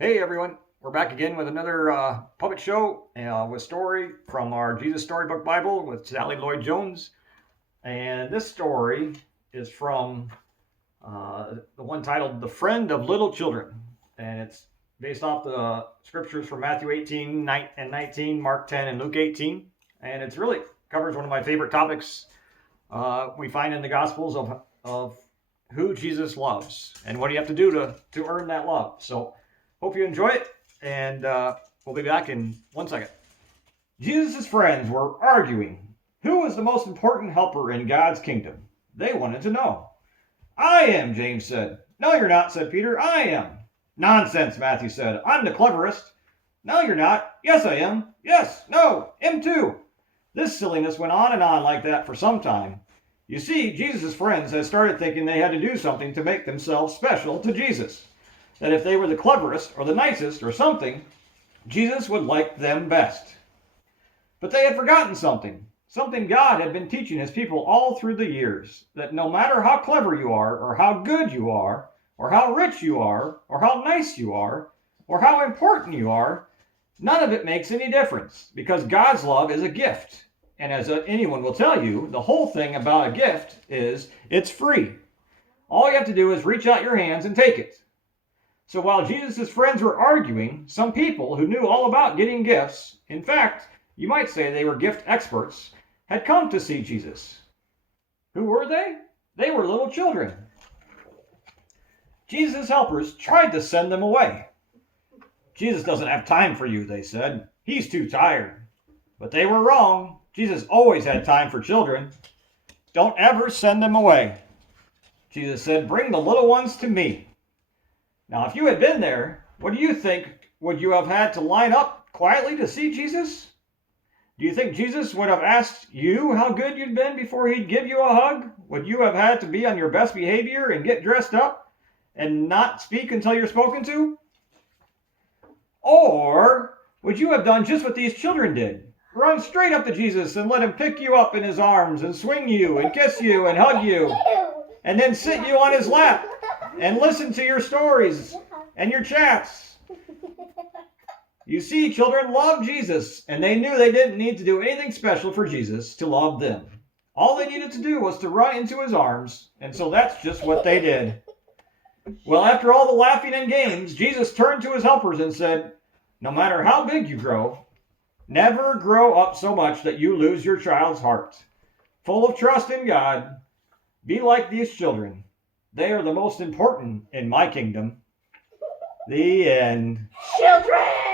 Hey everyone, we're back again with another puppet show with story from our Jesus Storybook Bible with Sally Lloyd Jones. And this story is from the one titled The Friend of Little Children. And it's based off the scriptures from Matthew 18 and 19, Mark 10, and Luke 18. And it's really covers one of my favorite topics we find in the Gospels of who Jesus loves and what do you have to do to earn that love. So hope you enjoy it, and we'll be back in 1 second. Jesus' friends were arguing who was the most important helper in God's kingdom. They wanted to know. I am, James said. No, you're not, said Peter. I am. Nonsense, Matthew said. I'm the cleverest. No, you're not. Yes, I am. Yes, no, him too. This silliness went on and on like that for some time. You see, Jesus' friends had started thinking they had to do something to make themselves special to Jesus. That if they were the cleverest or the nicest or something, Jesus would like them best. But they had forgotten something God had been teaching his people all through the years, that no matter how clever you are, or how good you are, or how rich you are, or how nice you are, or how important you are, none of it makes any difference, because God's love is a gift. And as anyone will tell you, the whole thing about a gift is it's free. All you have to do is reach out your hands and take it. So while Jesus' friends were arguing, some people who knew all about getting gifts, in fact, you might say they were gift experts, had come to see Jesus. Who were they? They were little children. Jesus' helpers tried to send them away. Jesus doesn't have time for you, they said. He's too tired. But they were wrong. Jesus always had time for children. Don't ever send them away. Jesus said, bring the little ones to me. Now, if you had been there, what do you think? Would you have had to line up quietly to see Jesus? Do you think Jesus would have asked you how good you'd been before he'd give you a hug? Would you have had to be on your best behavior and get dressed up and not speak until you're spoken to? Or would you have done just what these children did? Run straight up to Jesus and let him pick you up in his arms and swing you and kiss you and hug you and then sit you on his lap and listen to your stories and your chats. You see, children loved Jesus, and they knew they didn't need to do anything special for Jesus to love them. All they needed to do was to run into his arms, and so that's just what they did. Well, after all the laughing and games, Jesus turned to his helpers and said, no matter how big you grow, never grow up so much that you lose your child's heart. Full of trust in God, be like these children. They are the most important in my kingdom. The end. Children!